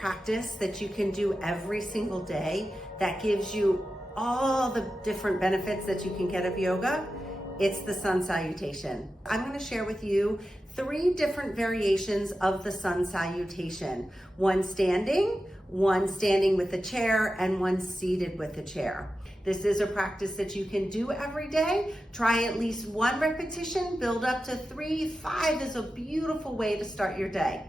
practice that you can do every single day that gives you all the different benefits that you can get of yoga, it's the Sun Salutation. I'm going to share with you 3 different variations of the Sun Salutation. One standing with a chair, and one seated with a chair. This is a practice that you can do every day. Try at least 1 repetition, build up to 3, 5 is a beautiful way to start your day.